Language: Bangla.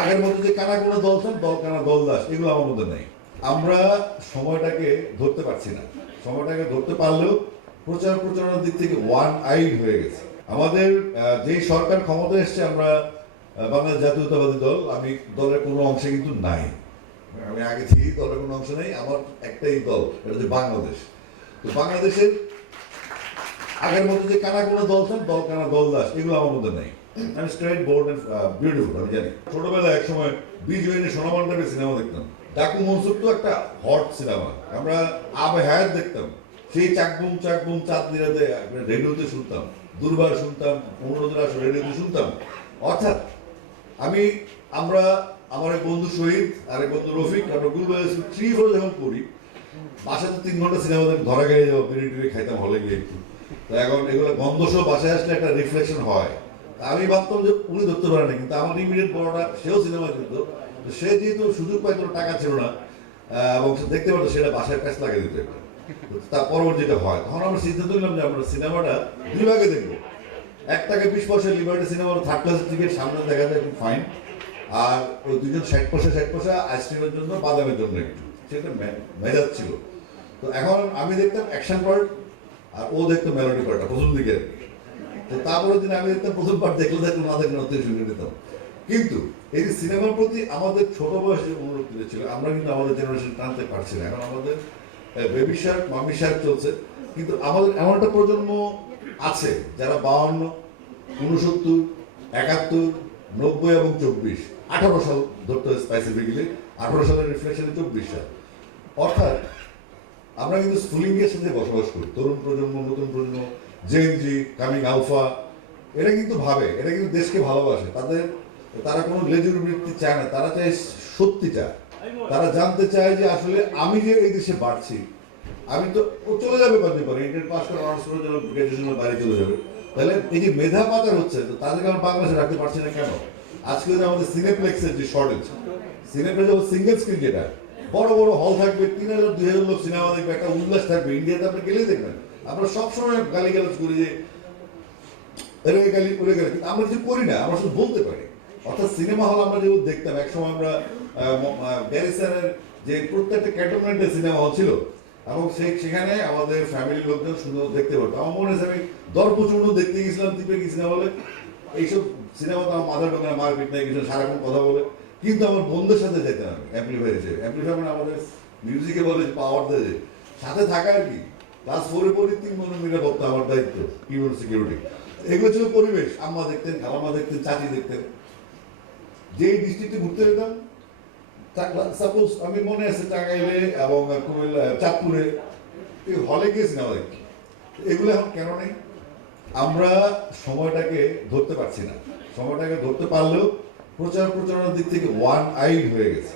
আগের মতো যে কানা কোনো দল চান দল কানা দল দাস এগুলো আমার মধ্যে নেই। আমরা সময়টাকে ধরতে পারছি না, সময়টাকে ধরতে পারলেও প্রচারণার দিক থেকে ওয়ান আইড হয়ে গেছে আমাদের। যে সরকার ক্ষমতায় এসছে, আমরা বাংলাদেশ জাতীয়তাবাদী দল, আমি দলের কোনো অংশে কিন্তু নাই, আমি আগে থেকেই দলের কোনো অংশ নেই। আমার একটাই দল, এটা হচ্ছে বাংলাদেশ। তো বাংলাদেশের আগের মতো যে কানা কোনো দল চান দল কানা দল দাস এগুলো আমার মধ্যে নেই। আমি স্ট্রেট বোর্ড এন্ড বিউটিফুল। আমি জানি ছোটবেলায় এক সময় বিজয়নী সোনামান্ডারের সিনেমা দেখতাম। ডাকু মনসুর তো একটা হট সিনেমা, আমরা আবে হায়াত দেখতাম। সেই চাকবুম চাকবুম চাঁদ নিরাতে রেডিওতে শুনতাম, দুর্বার শুনতাম, অনুরোধের আসর রেডিওতে শুনতাম। অর্থাৎ আমরা আমার এক বন্ধু শহীদ আর এক বন্ধু রফিক, আমরা গুলবাই থ্রি ফোর যখন পড়ি, বাসাতে 3 ঘন্টা সিনেমা দেখে ধরা গিয়ে যাবো, বিড়ি টিড়ি খাইতাম হলে গিয়ে একটু। তো এখন এগুলো গন্ধ সহ বাসায় আসলে একটা রিফ্লেকশন হয়। আমি ভাবতাম যে উনি ধরতে পারে না, কিন্তু আমার ইমিডিয়েট বড়টা সেও সিনেমা কিন্তু সে যেহেতু সুযোগ পাইতো, টাকা ছিল না এবং সে দেখতে পারতো, সেটা বাসায় প্যাচ লাগিয়ে দিত একটা। তার পরবর্তী যেটা হয়, তখন আমরা সিদ্ধান্ত নিলাম যে আমরা সিনেমাটা 2 ভাগে দেখবো। 1 টাকা 20 পয়সা লিবার্টি সিনেমার 3rd ক্লাসের টিকিট, সামনে দেখা যায় খুব ফাইন। আর ওই দুজন 60 পয়সা আইসক্রিমের জন্য, বাদামের জন্য একটু, সেটা মেজাজ ছিল। তো এখন আমি দেখতাম অ্যাকশন পার্ট আর ও দেখতো মেলোডি পার্টটা প্রথম দিকে আর কি। তো তারপরের দিন আমি দেখতাম প্রথম পার্ট দেখলে না দেখলে অত শুনে নিতাম। কিন্তু এই যে সিনেমার প্রতি আমাদের ছোট বয়সে অনুরোধ ছিল, আমরা কিন্তু আমাদের জেনারেশন টানতে পারছি না। এখন আমাদের বেবি শার্ক মামি শার্ক চলছে, কিন্তু আমাদের এমন একটা প্রজন্ম আছে যারা 52, 69, 71, 90 এবং 24, 18 সাল ধরতে হয় স্পেসিফিক্যালি। 18 সালের রিফ্লেকশনে 24 সাল। অর্থাৎ আমরা কিন্তু স্কুলিংয়ের সাথে বসবাস করি। তরুণ প্রজন্ম, নতুন প্রজন্ম, জেনজি, কামিং আলফা, এরা কিন্তু ভাবে, এরা কিন্তু দেশকে ভালোবাসে। তারা কোনো লেজুর বৃত্তি চায় না, তারা চায় সত্যি চায়। তারা জানতে চায় যে আসলে আমি যে এই দেশে বাড়ছি, আমি তো ও চলে যাবে কতদিন পরে, ইন্টার পাস করে অনার্স করে গ্রাজুয়েশনের বাইরে চলে যাবে। তাহলে এই যে মেধা পাচার হচ্ছে, তো তাদেরকে আমরা বাংলাদেশে রাখতে পারছি না কেন? আজকে আমাদের সিনেপ্লেক্সের যে শর্টেজ, সিনেপ্লেক্স সিঙ্গেল স্ক্রিন, যেটা বড় বড় হল থাকবে, 3000 2000 লোক সিনেমা দেখবে, একটা উল্লাস থাকবে। ইন্ডিয়াতে আপনি গেলেই দেখবেন, আমরা সবসময় গালি গালাজ করি যে এরে গালি করে গেলে, কিন্তু আমরা কিছু করি না, আমরা শুধু বলতে পারি। অর্থাৎ সিনেমা হল আমরা যেগুলো দেখতাম একসময়, আমরা গ্যারিসনের যে প্রত্যেকটা ক্যান্টনমেন্টে সিনেমা হল ছিল, এবং সেখানে আমাদের ফ্যামিলির লোকজন সুন্দর দেখতে পারতো। আমার মনে হয়েছে আমি দর্পচূর্ণ দেখতে গেছিলাম দ্বীপে কি সিনেমা হলে। এইসব সিনেমা তো আমার মাথার ঢোকে না, মারপিট নাই কিছু, সারাক্ষণ কথা বলে। কিন্তু আমার বন্ধুদের সাথে যেতাম আমি অ্যাম্পলিফাই হিসেবে। অ্যাম্পলিফাই মানে আমাদের মিউজিকে বলে পাওয়ার দেয়, সাথে থাকা আর কি। ক্লাস 4-এ পড়ি, 3 বন্ধু মিলে বলতো আমার দায়িত্ব কিবোর্ড সিকিউরিটি। এগুলো ছিল পরিবেশ। আম্মা দেখতেন, খালাম্মা দেখতেন, চাচি দেখতেন। যেই ডিস্ট্রিক্টে ঘুরতে যেতাম, সাপোজ আমি মনে আছে টাঙ্গাইলে এবং কুমিল্লা চাঁদপুরে হলে গিয়ে সিনেমা দেখি। এগুলো এখন কেন নেই? আমরা সময়টাকে ধরতে পারছি না, সময়টাকে ধরতে পারলেও প্রচারণার দিক থেকে ওয়ান আইড হয়ে গেছে।